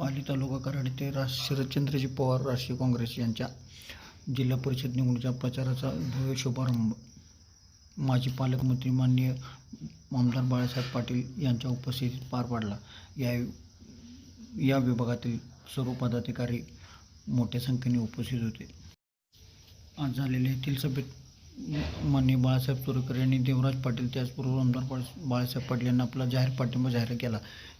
पाली तालुका कराड येथे शरदचंद्रजी पवार राष्ट्रीय काँग्रेस यांच्या जिल्हा परिषद निवडणुकीच्या प्रचाराचा भव्य शुभारंभ माजी पालकमंत्री माननीय आमदार बाळासाहेब पाटील यांच्या उपस्थितीत पार पडला. या विभागातील सर्व पदाधिकारी मोठ्या संख्येने उपस्थित होते. आज झालेल्या येथील सभेत माननीय बाळासाहेब चोरेकर यांनी देवराज पाटील त्याचबरोबर आमदार बाळासाहेब पाटील यांना आपला जाहीर पाठिंबा जाहीर केला.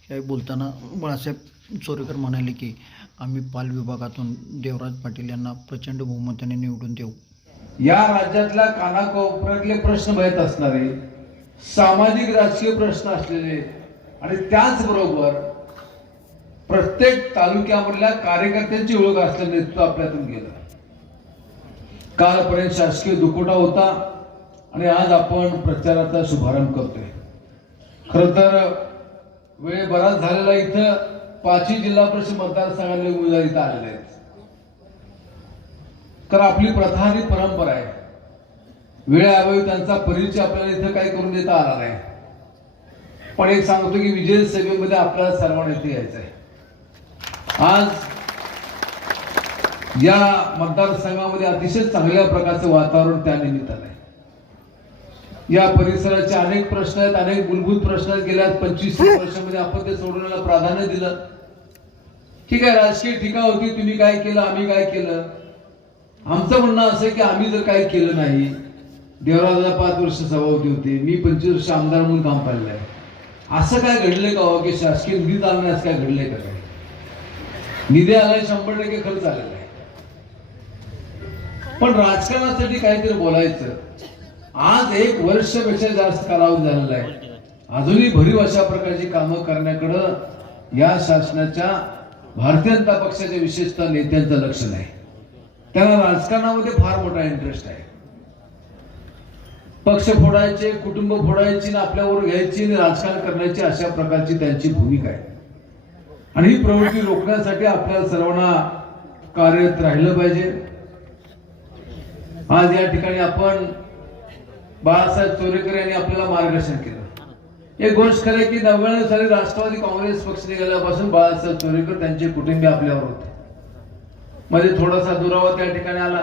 यावेळी बोलताना बाळासाहेब चोरेकर म्हणाले की आम्ही पाल विभागातून देवराज पाटील यांना प्रचंड बहुमताने निवडून देऊ. या राज्यातल्या कानाकोपऱ्यातले प्रश्न माहीत असणारे, सामाजिक राजकीय प्रश्न असलेले आणि त्याचबरोबर प्रत्येक तालुक्यामधल्या कार्यकर्त्यांची ओळख असलेलं नेतृत्व आपल्यातून गेलं. कालपर्यंत शासकीय दुकोटा होता आणि आज आपण प्रचाराचा शुभारंभ करतोय. खरं तर वेळ बराच झालेला इथं 5 जिल्हा परिषद मतदारसंघातले उमेदवार इथं आलेले आहेत. कारण आपली प्रथा आणि परंपरा आहे. वेळेअभावी त्यांचा परिचय आपल्याला इथं काही करून देता आला नाही. पण एक सांगतो की विजय सभेमध्ये आपल्याला सर्वांना इथे यायचं आहे. आज या मतदारसंघामध्ये अतिशय चांगल्या प्रकारचं वातावरण त्या निमित्ताने आहे. या परिसराचे अनेक प्रश्न आहेत, अनेक मूलभूत प्रश्न आहेत. गेल्या 25 वर्षामध्ये आपण ते सोडवण्याला प्राधान्य दिलं. ठीक आहे, राजकीय टीका होती, तुम्ही काय केलं, आम्ही काय केलं. आमचं म्हणणं असं आहे की आम्ही जर काही केलं नाही, देवराजला 5 वर्ष सभापती होते, मी 25 वर्ष आमदार म्हणून काम पाहिलं आहे, असं काय घडलंय का हो की शासकीय निधी आणण्यास काय घडलंय का? काय निधी आलाय, 100% खर्च आलेला आहे. पण राजकारणासाठी काहीतरी बोलायचं. आज 1 वर्षपेक्षा जास्त कालावधी झालेला आहे. अजूनही भरीव अशा प्रकारची कामं करण्याकडं या शासनाच्या भारतीय जनता पक्षाच्या विशेषतः नेत्यांचं लक्ष नाही. त्यांना राजकारणामध्ये फार मोठा इंटरेस्ट आहे. पक्ष फोडायचे, कुटुंब फोडायची, आपल्यावर घ्यायची आणि राजकारण करण्याची अशा प्रकारची त्यांची भूमिका आहे. आणि ही प्रवृत्ती रोखण्यासाठी आपल्याला सर्वांना कार्यरत राहिलं पाहिजे. आज या ठिकाणी आपण बाळासाहेब चोरेकर यांनी आपल्याला मार्गदर्शन केलं. एक गोष्ट खरं की 99 साली राष्ट्रवादी काँग्रेस पक्ष निघाल्यापासून बाळासाहेब चोरेकर त्यांचे कुटुंबीय आपल्यावर होते. मध्ये थोडासा दुरावा त्या ठिकाणी आला,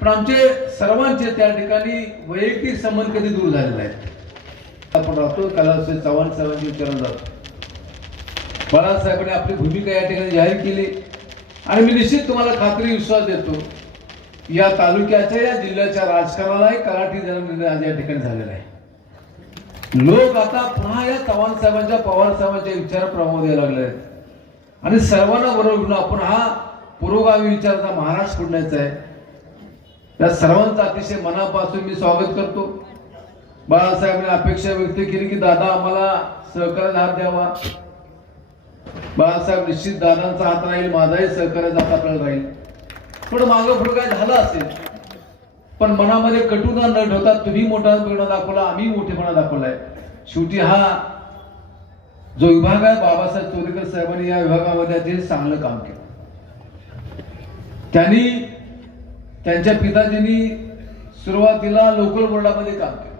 पण आमचे सर्वांचे त्या ठिकाणी वैयक्तिक संबंध कधी दूर झालेले आहेत. आपण राहतो कलावसे चव्हाण साहेबांची विचारलं जातो. बाळासाहेबांनी आपली भूमिका या ठिकाणी जाहीर केली आणि मी निश्चित तुम्हाला खात्री विश्वास देतो, या तालुक्याच्या, या जिल्ह्याच्या राजकारणालाही कराठी जन्म निर्णय आज या ठिकाणी झालेला आहे. लोक आता पुन्हा या चव्हाण साहेबांच्या, पवार साहेबांच्या विचाराप्रमाणे यायला लागले आहेत आणि सर्वांना बरोबर घेऊन आपण हा पुरोगामी विचाराचा महाराष्ट्र फोडण्याचा आहे. या सर्वांचं अतिशय मनापासून मी स्वागत करतो. बाळासाहेबांनी अपेक्षा व्यक्त केली की दादा आम्हाला सहकार्याचा हात द्यावा. बाळासाहेब निश्चित दादांचा हात राहील, माझाही सहकार्याचा हात आपल्याला राहील. थोडं मागं पुढं काय झालं असेल, पण मनामध्ये कटुता न ठेवता तुम्ही मोठेपणा दाखवला, आम्ही मोठेपणा दाखवलाय. शेवटी हा जो विभाग आहे, बाबासाहेब चोरेकर साहेबांनी या विभागामध्ये अतिशय चांगलं काम केलं. त्यांनी त्यांच्या पिताजींनी सुरुवातीला लोकल बोर्डामध्ये काम केलं.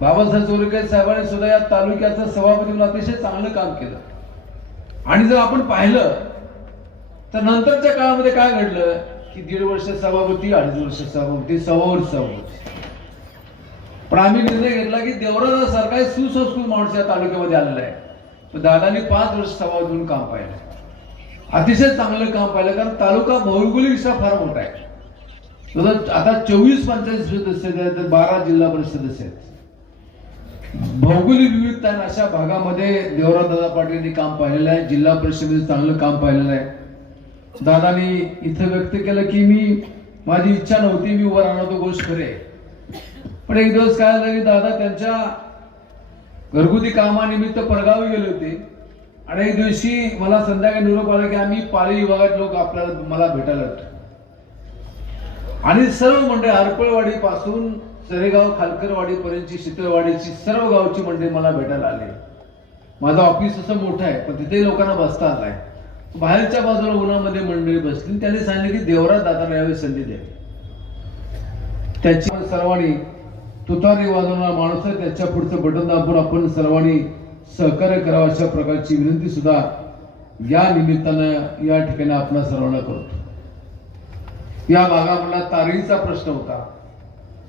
बाबासाहेब चोरेकर साहेबांनी सुद्धा या तालुक्याचं सभापती म्हणून अतिशय चांगलं काम केलं. आणि जर आपण पाहिलं तर नंतरच्या काळामध्ये काय घडलं की 1.5 वर्ष सभापती, 2.5 वर्ष सभापती, 1.25 वर्ष सभापती. पण आम्ही निर्णय घेतला की देवराजासारखा सुसंस्कृत माणूस या तालुक्यामध्ये आलेला आहे. तर दादांनी 5 वर्ष सभापती म्हणून काम पाहिलं, अतिशय चांगलं काम पाहिलं. कारण तालुका भौगोलिकदृष्ट्या फार मोठा आहे. आता 24 पंचायत सदस्य आहेत, 12 जिल्हा परिषद सदस्य आहेत. भौगोलिक विविधता अशा भागामध्ये देवराजदादा पाटील काम पाहिलेलं आहे. जिल्हा परिषदेमध्ये चांगलं काम पाहिलेलं आहे. दादानी इथं व्यक्त केलं की माझी इच्छा नव्हती, मी उभा राहणार, तो गोष्ट खरे. पण एक दिवस काय झालं की दादा त्यांच्या घरगुती कामानिमित्त परगावी गेले होते आणि एक दिवशी मला संध्याकाळी निरोप आला की आम्ही पाली विभागात लोक मला भेटायला होते आणि सर्व मंडळी हरपळवाडी पासून सरेगाव खालकरवाडी पर्यंतची, शीतळवाडीची सर्व गावची मंडळी मला भेटायला आले. माझं ऑफिस असं मोठं आहे, पण तिथे लोकांना बसता आलाय. बाहेरच्या बाजूला उन्हामध्ये मंडळी बसली. त्यांनी सांगितले की देवराज दादांना यावेळी संधी द्या. त्याची सर्वांनी तुतारी वाजवणारा माणूस आहे, त्याच्या पुढचं बटन दाबून आपण सर्वांनी सहकार्य करावं अशा प्रकारची विनंती सुद्धा या निमित्तानं या ठिकाणी आपल्या सर्वांना करतो। या भागामधला तारीचा प्रश्न होता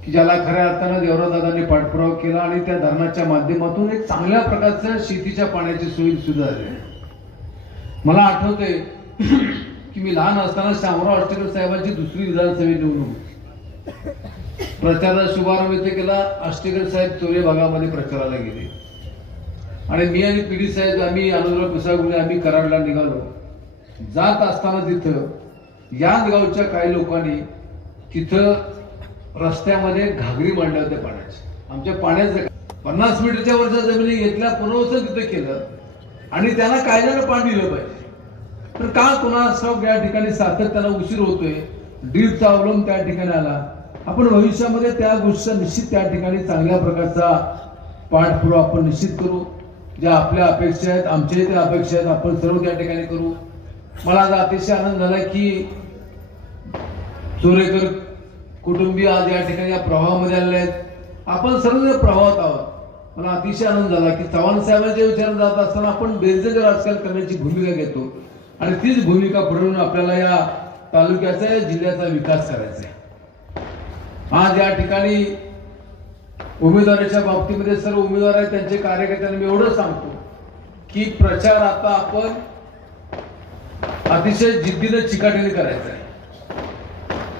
की ज्याला खऱ्या अर्थानं देवराजदादांनी पाठपुरावा केला आणि त्या धरणाच्या माध्यमातून एक चांगल्या प्रकारचं शेतीच्या पाण्याची सोय सुद्धा झाली। मला आठवते की मी लहान असताना शामराव आष्टेकर साहेबांची दुसरी विधानसभा निवडणूक प्रचाराचा शुभारंभ इथे केला। आष्टेकर साहेब चोरे भागामध्ये प्रचाराला गेले आणि मी आणि पीडी साहेब आम्ही आनंदराव पिसाळगुले आम्ही कराडला निघालो। जात असताना तिथं याच गावच्या काही लोकांनी तिथं रस्त्यामध्ये घागरी मांडल्या होत्या पाण्याच्या। आमच्या पाण्याचं 50 मीटरच्या वरच्या जमिनी घेतल्या, पुनर्वसन तिथं केलं आणि त्यांना कायद्यानं पाणी दिलं पाहिजे। तर का कुणास या ठिकाणी सातत्यानं उशीर होतोय, डीपचा अवलंब त्या ठिकाणी आला। आपण भविष्यामध्ये त्या गोष्टीचा निश्चित त्या ठिकाणी चांगल्या प्रकारचा पाठपुरावा आपण निश्चित करू। ज्या आपल्या अपेक्षा आहेत, आमच्या त्या अपेक्षा आहेत, आपण सर्व त्या ठिकाणी करू। मला आज अतिशय आनंद झाला की चोरेकर कुटुंबीय आज या ठिकाणी या प्रवाहामध्ये आले आहेत। आपण सर्व प्रवाहात आहोत। मला अतिशय आनंद झाला की चव्हाण साहेबांच्या विचारात जात असताना आपण बेरजेचं राजकारण करण्याची भूमिका घेतो आणि तीच भूमिका पुढवून आपल्याला या तालुक्याचा या जिल्ह्याचा विकास करायचा आहे। आज या ठिकाणी उमेदवाराच्या बाबतीमध्ये सर्व उमेदवार आहेत, त्यांचे कार्यकर्त्यांना मी एवढं सांगतो की प्रचार आता आपण अतिशय जिद्दीने चिकाटीने करायचा आहे।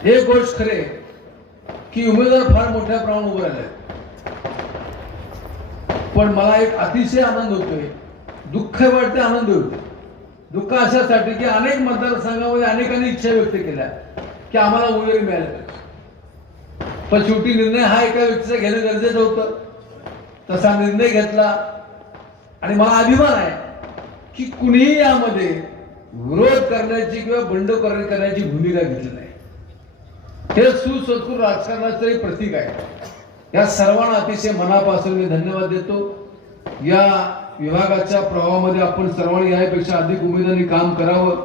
हे गोष्ट खरे की उमेदवार फार मोठ्या प्रमाणात उभे राहिले, पण मला एक अतिशय आनंद होतोय, दुःख वाटते, आनंद होतोय। दुःख अशासाठी की अनेक मतदारसंघामध्ये अनेकांनी इच्छा व्यक्त केल्या की आम्हाला उमेदवारी मिळाली पाहिजे, पण शेवटी निर्णय हा एका व्यक्तीचा घेणं गरजेचं होतं। तसा निर्णय घेतला आणि मला अभिमान आहे की कुणीही यामध्ये विरोध करण्याची किंवा बंडखोरी करण्याची भूमिका घेतली नाही। हे सुसंस्कृत राजकारणाचं प्रतीक आहे। या सर्वांना अतिशय मनापासून मी धन्यवाद देतो। या विभागाच्या प्रवाहामध्ये आपण सर्वांनी यापेक्षा अधिक उमेदवारी काम करावं।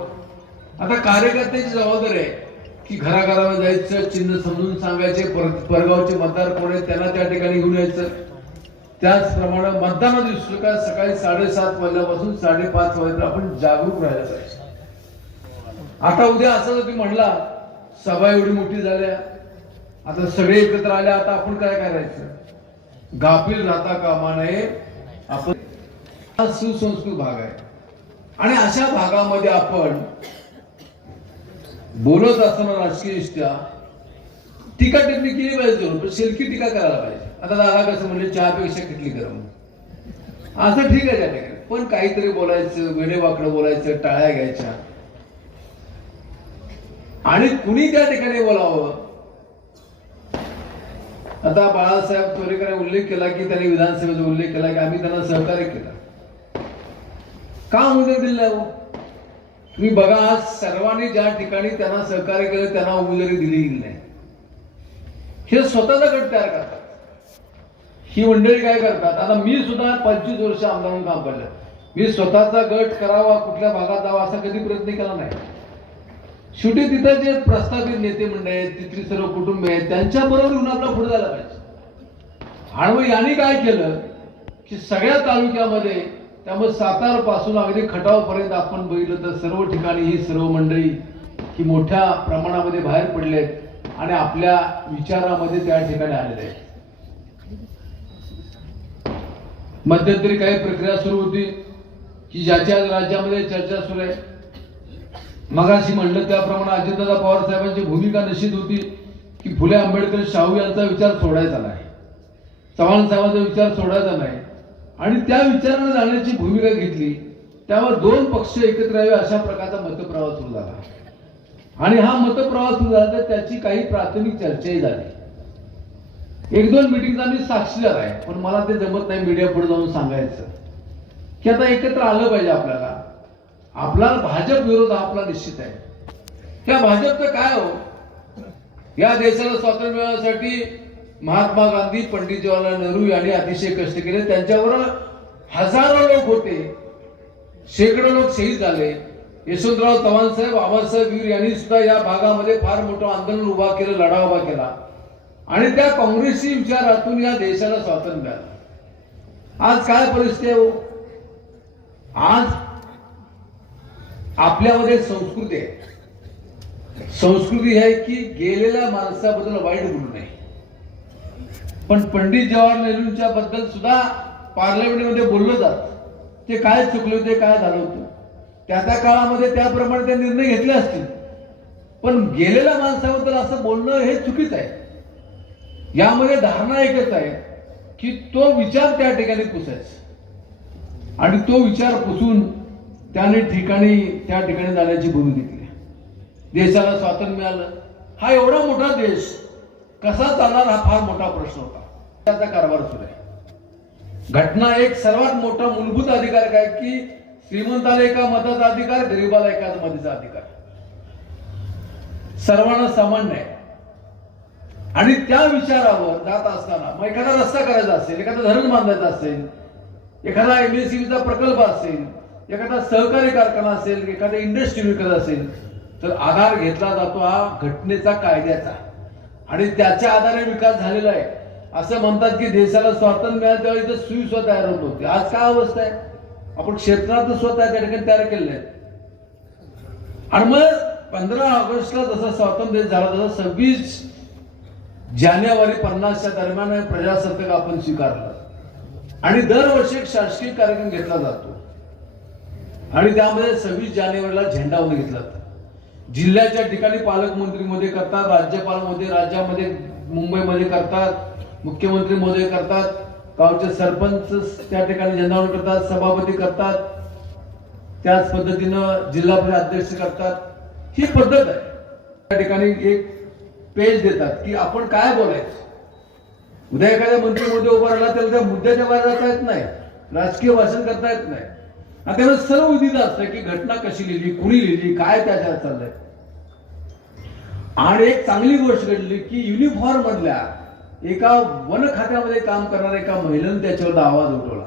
आता कार्यकर्त्याची जबाबदारी आहे की घराघरामध्ये जायचं, चिन्ह समजून सांगायचे, परगावचे मतदार कोण आहेत त्यांना त्या ठिकाणी घेऊन यायचं। त्याचप्रमाणे मतदाना दिवशी सकाळी 7:30 वाजल्यापासून 5:30 वाजेपर्यंत आपण जागरूक राहायला पाहिजे। आता उद्या असं तुम्ही म्हणला सभा एवढी मोठी झाल्या, आता सगळे एकत्र आले, आता आपण काय करायचं? गाफील राहता कामा नये। आपण सुसंस्कृत भाग आहे आणि अशा भागामध्ये आपण बोलत असताना राजकीयदृष्ट्या टीका टिप्पणी केली पाहिजे, पण शेलकी टीका करायला पाहिजे। आता दादा कसं म्हणजे चहापेक्षा किटली गरम, असं ठीक आहे त्या ठिकाणी, पण काहीतरी बोलायचं, वेडेवाकडं बोलायचं, टाळ्या घ्यायच्या आणि कुणी त्या ठिकाणी बोलावं। आता बाळासाहेब चोरेकरांनी उल्लेख केला की त्यांनी विधानसभेचा उल्लेख केला की आम्ही त्यांना सहकार्य केलं, का उमेदवारी दिली नाही? तुम्ही बघा, आज सर्वांनी ज्या ठिकाणी त्यांना सहकार्य केलं त्यांना उमेदवारी दिली नाही। हे स्वतःचा गट तयार करतात। ही मंडळी काय करतात? आता मी सुद्धा 25 वर्ष आमदार म्हणून काम केलं, मी स्वतःचा गट करावा, कुठल्या भागात जावा असा कधी प्रयत्न केला नाही। शेवटी तिथं जे प्रस्थापित नेते मंडळ आहेत, तिथली सर्व कुटुंब आहेत, त्यांच्या बरोबर येऊन आपला पुढे झाला पाहिजे। आणि मग यांनी काय केलं की सगळ्या तालुक्यामध्ये, त्यामुळे सातारा पासून अगदी खटावपर्यंत आपण बघितलं तर सर्व ठिकाणी ही सर्व मंडळी की मोठ्या प्रमाणामध्ये बाहेर पडले आहेत आणि आपल्या विचारामध्ये त्या ठिकाणी आलेले आहेत। मध्यंतरी काही प्रक्रिया सुरू होती की ज्याच्या राज्यामध्ये चर्चा सुरू आहे। मगाशी म्हणलं त्याप्रमाणे अजितदादा पवार साहेबांची भूमिका निश्चित होती की फुले आंबेडकर शाहू यांचा विचार सोडायचा नाही, चव्हाण साहेबांचा विचार सोडायचा नाही आणि त्या विचाराने जाण्याची भूमिका घेतली। त्यावर दोन पक्ष एकत्र यावे अशा प्रकारचा मतप्रवाह सुरू झाला आणि हा मतप्रवाह सुरू झाला तर त्याची काही प्राथमिक चर्चाही झाली। 1-2 मिटिंगचा मी साक्षीदार आहे, पण मला ते जमत नाही मीडिया पुढे जाऊन सांगायचं की आता एकत्र आलं पाहिजे आपल्याला। आपला भाजप विरोध हा आपला निश्चित आहे। त्या भाजपचं काय हो, या देशाला स्वातंत्र्य मिळवण्यासाठी महात्मा गांधी, पंडित जवाहरलाल नेहरू यांनी अतिशय कष्ट केले। त्यांच्यावर हजारो लोक होते, शेकडो लोक शहीद झाले। यशवंतराव चव्हाण साहेब, आबासाहेब वीर यांनी सुद्धा या भागामध्ये फार मोठं आंदोलन उभा केलं, लढा उभा केला आणि त्या काँग्रेसी विचारातून या देशाला स्वातंत्र्य मिळालं। आज काय परिस्थिती आहे हो? आज आपल्यामध्ये संस्कृती आहे. संस्कृती आहे की गेलेल्या माणसाबद्दल वाईट बोलू नये. पण पंडित जवाहरलाल नेहरूंच्या बद्दल सुद्धा पार्लमेंटमध्ये बोललं जात. ते काय चुकले होते, काय झालं होतं, त्या काळामध्ये त्याप्रमाणे ते निर्णय घेतले असतील. पण गेलेल्या माणसाबद्दल असं बोलणं हे चुकीचं आहे. यामध्ये धारणा एकच आहे की तो विचार त्या ठिकाणी पुसायचा आणि तो विचार पुसून त्या ठिकाणी जाण्याची भूमी घेतली. देशाला स्वातंत्र्य मिळालं. हा एवढा मोठा देश कसा चालणार हा फार मोठा प्रश्न होता. त्याचा कारभार सुरू आहे. घटना एक सर्वात मोठा मूलभूत अधिकार काय की श्रीमंताला एका मताचा अधिकार, गरीबाला एका मताचा अधिकार, सर्वांना सामान्य आहे. आणि त्या विचारावर जात असताना मग एखादा रस्ता करायचा असेल, एखादा धरण बांधायचा असेल, एखादा MSCBचा प्रकल्प असेल, एखादा सहकारी कारखाना असेल, एखादा इंडस्ट्री विकत असेल, तर आधार घेतला जातो हा घटनेचा, कायद्याचा. आणि त्याच्या आधारे विकास झालेला आहे. असं म्हणतात की देशाला स्वातंत्र्य मिळालं तेव्हा इथं सुविधा तयार होत होती. आज काय अवस्था आहे? आपण क्षेत्रात स्वतः त्या ठिकाणी तयार केलेलं आहे. आणि मग 15 ऑगस्टला जसा स्वातंत्र्य झाला तसा 26 जानेवारी 50च्या दरम्यान प्रजासत्ताक आपण स्वीकारलं. आणि दरवर्षी एक शासकीय कार्यक्रम घेतला जातो आणि त्यामध्ये 26 जानेवारीला झेंडावंदन घेतला जातो. जिल्ह्याच्या ठिकाणी पालकमंत्री मध्ये करतात, राज्यामध्ये मुंबईमध्ये करतात, मुख्यमंत्री महोदय करतात, गावचे सरपंच त्या ठिकाणी झेंडावंदन करतात, सभापती करतात, त्याच पद्धतीनं जिल्हा परिषद अध्यक्ष करतात. ही पद्धत आहे. त्या ठिकाणी एक पेज देतात की आपण काय बोलायचं. उद्या एखाद्या मंत्री महोदय उभा राहिला त्याला त्या मुद्द्याच्या बाहेर जाता येत नाही, राजकीय भाषण करता येत नाही. आणि त्यामुळे सर्व विधीचं असतं की घटना कशी लिहिली, कुणी लिहिली, काय त्याच्यात चाललंय. आणि एक चांगली गोष्ट घडली की युनिफॉर्म मधल्या एका वन खात्यामध्ये काम करणाऱ्या एका महिलेने त्याच्यावर आवाज उठवला.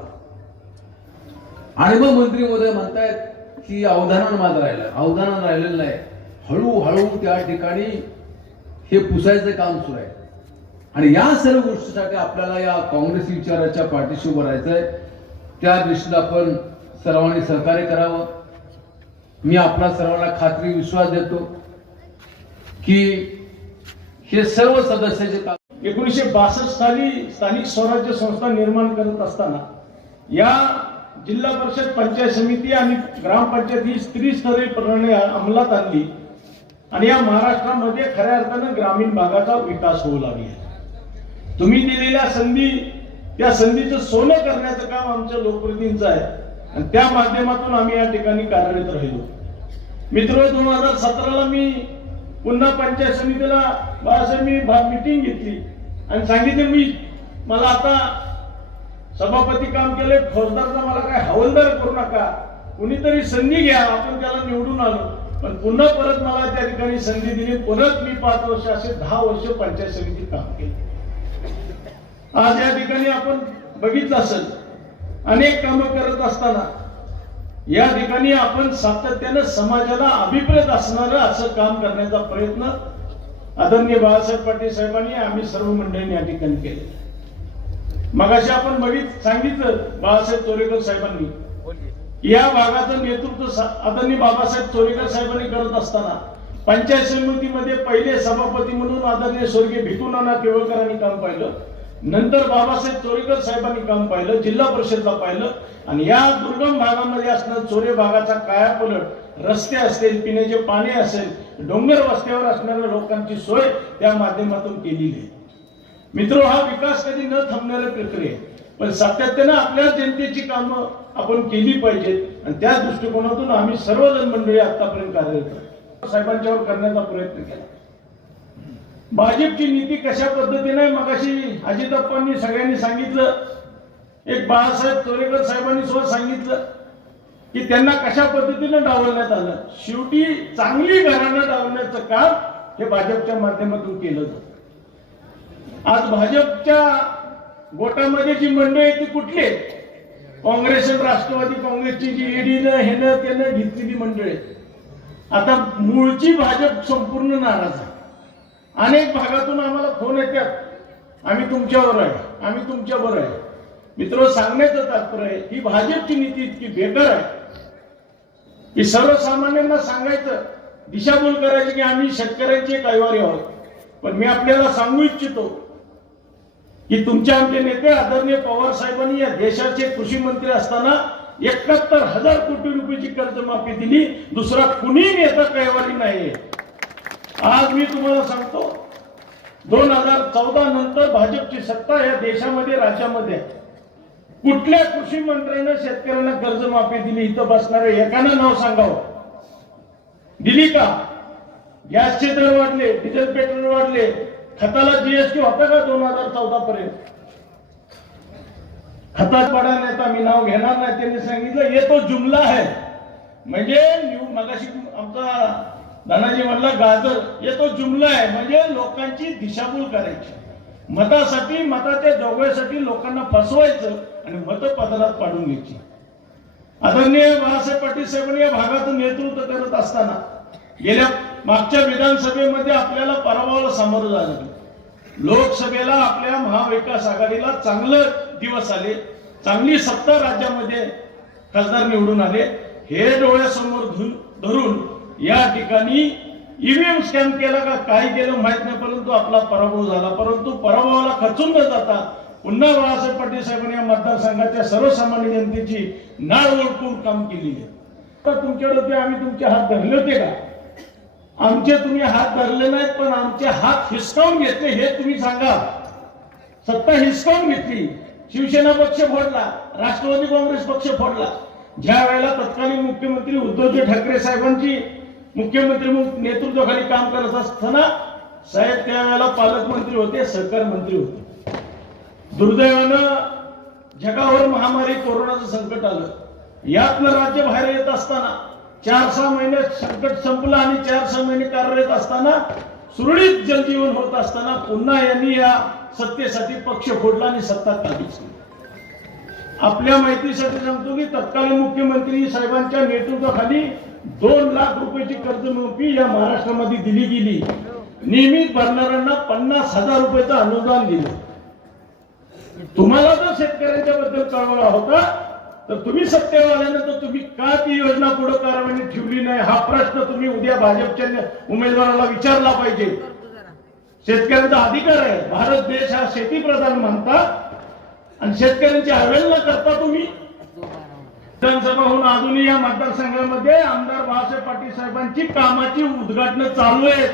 आणि मग मंत्री महोदय म्हणतायत की अवधानानं माझं राहिलेलं नाही. हळूहळू त्या ठिकाणी हे पुसायचं काम सुरू आहे. आणि या सर्व गोष्टीसाठी आपल्याला या काँग्रेस विचाराच्या पाठीशी उभं राहायचंय. त्या दृष्टीने आपण सर्वांनी सहकार्य करावं. मी आपला सर्वांना खात्री विश्वास देतो की हे सर्व सदस्याचे काम 1962 साली स्थानिक स्वराज्य संस्था निर्माण करत असताना या जिल्हा परिषद, पंचायत समिती आणि ग्रामपंचायत ही त्रिस्तरीय प्रणाली अंमलात आणली आणि या महाराष्ट्रामध्ये खऱ्या अर्थानं ग्रामीण भागाचा विकास होऊ लागला. तुम्ही दिलेल्या संधी, त्या संधीचं सोनं करण्याचं काम आमच्या लोकप्रतिनिधींचं आहे आणि त्या माध्यमातून आम्ही या ठिकाणी कार्यरत राहिलो. मित्र, 2017ला मी पुन्हा पंचायत समितीला मी मीटिंग घेतली आणि सांगितलं मला आता सभापती काम केले, फौजदारचा मला काय हवालदार करू नका, कुणीतरी संधी घ्या, आपण त्याला निवडून आलो. पण पुन्हा परत मला त्या ठिकाणी संधी दिली. परत मी 5 वर्ष असे 10 वर्ष पंचायत समितीत काम केले. आज या ठिकाणी आपण बघितलं असेल अनेक कामं करत असताना या ठिकाणी आपण सातत्यानं समाजाला अभिप्रेत असणारं असं काम करण्याचा प्रयत्न आदरणीय बाळासाहेब पाटील साहेबांनी, आम्ही सर्व मंडळींनी या ठिकाणी केले. मगाशी आपण सांगितलं बाळासाहेब चोरेकर साहेबांनी या भागाचं नेतृत्व आदरणीय बाबासाहेब चोरेकर साहेबांनी करत असताना पंचायत समितीमध्ये पहिले सभापती म्हणून आदरणीय स्वर्गीय भिकूनाना केवळकरांनी काम पाहिलं. नंतर बाबासाहेब चोरेकर साहेबांनी काम पाहिलं, जिल्हा परिषदला पाहिलं. आणि या दुर्गम भागामध्ये असणारा चोरे भागाचा कायापलट, रस्ते असतील, पिण्याचे पाणी असेल, डोंगर वस्त्यावर असणाऱ्या लोकांची सोय त्या माध्यमातून केलेली आहे. मित्र, हा विकास कधी न थांबणारी प्रक्रिया आहे. पण सातत्यानं आपल्या जनतेची कामं आपण केली पाहिजेत आणि त्या दृष्टिकोनातून आम्ही सर्वजण मंडळी आतापर्यंत कार्यरत साहेबांच्यावर करण्याचा प्रयत्न केला. भाजपची नीती कशा पद्धतीने मगाशी अजितप्पांनी सगळ्यांनी सांगितलं, एक बाळासाहेब चोरेकर साहेबांनी सुद्धा सांगितलं की त्यांना कशा पद्धतीने डावलण्यात आलं. शेवटी चांगली घराणं डावलण्याचं काम हे भाजपच्या माध्यमातून केलं जातं. आज भाजपच्या गोटामध्ये जी मंडळी आहे ती कुठली आहे? काँग्रेस आणि राष्ट्रवादी काँग्रेसची जी ईडीनं हेनं त्यानं घेतलेली मंडळी. आता मूळची भाजप संपूर्ण नाराज आहे. अनेक भागातून आम्हाला फोन येतात, आम्ही तुमच्यावर आहे, आम्ही तुमच्यावर आहे. मित्र, सांगण्याचं तात्पर्य आहे ही भाजपची नीती इतकी बेकार आहे की सर्वसामान्यांना सांगायचं, दिशाभूल करायची की आम्ही शेतकऱ्यांचे कैवारी आहोत. पण मी आपल्याला सांगू इच्छितो की तुमच्या आमचे नेते आदरणीय पवार साहेबांनी या देशाचे कृषी मंत्री असताना 71,000 कोटी रुपयाची कर्जमाफी दिली. दुसरा कुणी नेता कैवारी नाही. आज मी तुम्हाला सांगतो, 2014 नंतर भाजपची सत्ता या देशामध्ये, राज्यामध्ये कुठल्या कृषी मंत्र्यानं शेतकऱ्यांना कर्जमाफी दिली? इथं बसणारे एकानं नाव सांगावं. दिली का? गॅसचे दर वाढले, डिझेल पेट्रोल वाढले, खताला जीएसटी होता का 2014 पर्यंत? खतात पडा नेता, मी नाव घेणार नाही, त्यांनी सांगितलं ये तो जुमला है. म्हणजे मगाशी आमचा धनाजी म्हणला गाजर, ये तो जुमला आहे. म्हणजे लोकांची दिशाभूल करायची, मतासाठी, मताच्या जोगव्यासाठी लोकांना फसवायचं आणि मतं पदरात पाडून घ्यायची. आदरणीय बाळासाहेब पाटील साहेबांनी या भागातून नेतृत्व करत असताना गेल्या मागच्या विधानसभेमध्ये आपल्याला पराभवाला सामोरं जावं लागलं. लोकसभेला आपल्या महाविकास आघाडीला चांगले दिवस आले, चांगली सत्ता राज्यामध्ये खासदार निवडून आले. हे डोळ्यासमोर धरून या ठिकाणी ईव्हीएम स्कॅम केला का काय केलं माहित नाही, परंतु आपला पराभव झाला. परंतु पराभवाला खचून न जाता पुन्हा बाळासाहेब पाटील साहेबांनी या मतदारसंघाच्या सर्वसामान्य जनतेची नाळ ओळखून काम केलेली आहे. तर तुमच्याकडे होते, आम्ही तुमचे हात धरले होते का? आमचे तुम्ही हात धरले नाहीत, पण आमचे हात हिसकावून घेतले हे तुम्ही सांगा. सत्ता हिसकावून घेतली. शिवसेना पक्ष फोडला, राष्ट्रवादी काँग्रेस पक्ष फोडला. ज्या वेळेला तत्कालीन मुख्यमंत्री उद्धवजी ठाकरे साहेबांची मुख्यमंत्री नेतृत्वाखाली काम करत असताना साहेब त्यावेळेला पालकमंत्री होते, सहकार मंत्री होते. दुर्दैवानं जगावर महामारी कोरोनाचं संकट आलं. यातनं राज्य बाहेर येत असताना 4-6 महिने संकट संपलं आणि 4-6 महिने कार्यरत असताना सुरळीत जलजीवन होत असताना पुन्हा यांनी या सत्तेसाठी पक्ष फोडला आणि सत्ता काढलीच. आपल्या माहितीसाठी सांगतो की तत्कालीन मुख्यमंत्री साहेबांच्या नेतृत्वाखाली 2 लाख रुपयाची कर्जमाफी या महाराष्ट्रामध्ये दिली गेली. नियमित भरणाऱ्यांना 50,000 रुपयाचं अनुदान दिलं. तुम्हाला जर शेतकऱ्यांच्या बद्दल कळवळा होता तर तुम्ही सत्तेवाल्यानं तुम्ही का ती योजना पुढे कारवाईने ठेवली नाही हा प्रश्न तुम्ही उद्या भाजपच्या उमेदवाराला विचारला पाहिजे. शेतकऱ्यांचा अधिकार आहे. भारत देश हा शेतीप्रधान म्हणता आणि शेतकऱ्यांची अवहेलना करता तुम्ही. विधानसभा होऊन अजूनही या मतदारसंघामध्ये आमदार बाळासाहेब पाटील साहेबांची कामाची उद्घाटन चालू आहेत.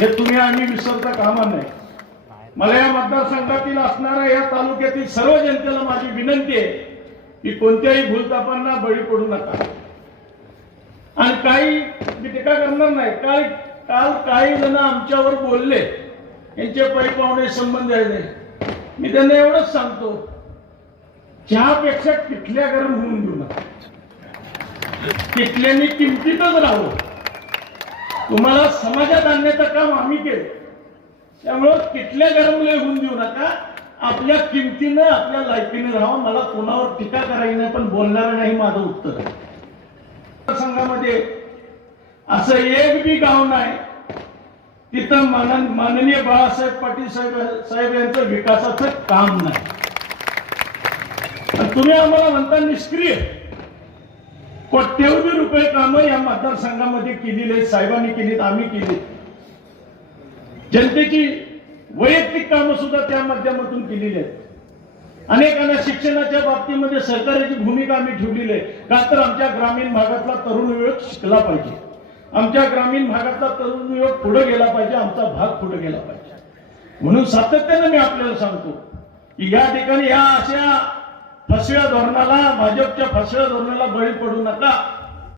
हे तुम्ही आम्ही विसरता कामा नाही. मला या मतदारसंघातील असणाऱ्या या तालुक्यातील सर्व जनतेला माझी विनंती आहे की कोणत्याही भूलथापांना बळी पडू नका. आणि काही मी टीका करणार नाही. काल काही जण आमच्यावर बोलले, यांचे परिपावणे संबंध आहे. मी त्यांना एवढंच सांगतो, चहापेक्षा किटल्या गरम होऊन देऊ नका. किटल्यानी किमतीतच राहू. तुम्हाला समाजात आणण्याचं काम आम्ही केलं, त्यामुळं किटल्या गरम होऊन देऊ नका. आपल्या किमतीनं आपल्या लायकीने राहा. मला कोणावर टीका करायची नाही, पण बोलणार नाही माझं उत्तर. संघामध्ये असं एक बी गाव नाही तिथं माननीय बाळासाहेब पाटील साहेब यांचं विकासाचं काम नाही. तुम्ही आम्हाला म्हणता निष्क्रिय. कोट्यवधी रुपये कामं या मतदारसंघामध्ये केलेली आहेत. साहेबांनी केलीत, आम्ही केली. जनतेची वैयक्तिक कामं सुद्धा त्या माध्यमातून केलेली आहेत. अनेकांना शिक्षणाच्या बाबतीमध्ये सहकार्याची भूमिका आम्ही ठेवलेली आहे. का तर आमच्या ग्रामीण भागातला तरुण युवक शिकला पाहिजे. आमच्या ग्रामीण भागातला तरुण युवक पुढे गेला पाहिजे. आमचा भाग पुढे गेला पाहिजे. म्हणून सातत्याने मी आपल्याला सांगतो की या ठिकाणी या अशा फसव्या धोरणाला, भाजपच्या फसव्या धोरणाला बळी पडू नका.